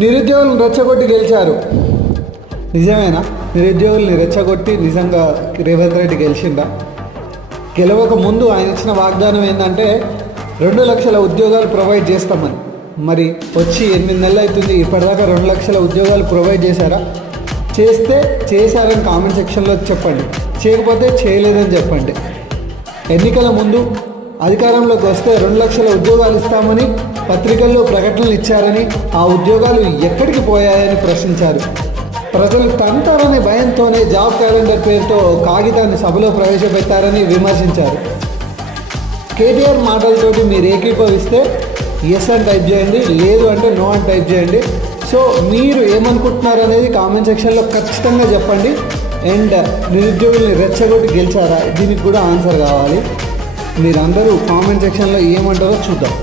నిరుద్యోగులను రెచ్చగొట్టి గెలిచారు. నిజమేనా? నిరుద్యోగుల్ని రెచ్చగొట్టి నిజంగా రేవంత్ రెడ్డి గెలిచిందా? గెలవక ముందు ఆయన ఇచ్చిన వాగ్దానం ఏంటంటే 2 లక్షల ఉద్యోగాలు ప్రొవైడ్ చేస్తామని. మరి వచ్చి 8 నెలలు అవుతుంది, ఇప్పటిదాకా 2 లక్షల ఉద్యోగాలు ప్రొవైడ్ చేశారా? చేస్తే చేశారని కామెంట్ సెక్షన్లో చెప్పండి, చేయకపోతే చేయలేదని చెప్పండి. ఎన్నికల ముందు అధికారంలోకి వస్తే 2 లక్షల ఉద్యోగాలు ఇస్తామని పత్రికల్లో ప్రకటనలు ఇచ్చారని, ఆ ఉద్యోగాలు ఎక్కడికి పోయాయని ప్రశ్నించారు. ప్రజలు తంటారనే భయంతోనే జాబ్ క్యాలెండర్ పేరుతో కాగితాన్ని సభలో ప్రవేశపెట్టారని విమర్శించారు. కేటీఆర్ మాటలతోటి మీరు ఏకీభవిస్తే ఎస్ అని టైప్ చేయండి, లేదు అంటే నో అని టైప్ చేయండి. సో మీరు ఏమనుకుంటున్నారు అనేది కామెంట్ సెక్షన్లో ఖచ్చితంగా చెప్పండి. అండ్ నిరుద్యోగుల్ని రెచ్చగొట్టి గెలిచారా, దీనికి కూడా ఆన్సర్ కావాలి. మీరందరూ కామెంట్ సెక్షన్లో ఏమంటారో చూద్దాం.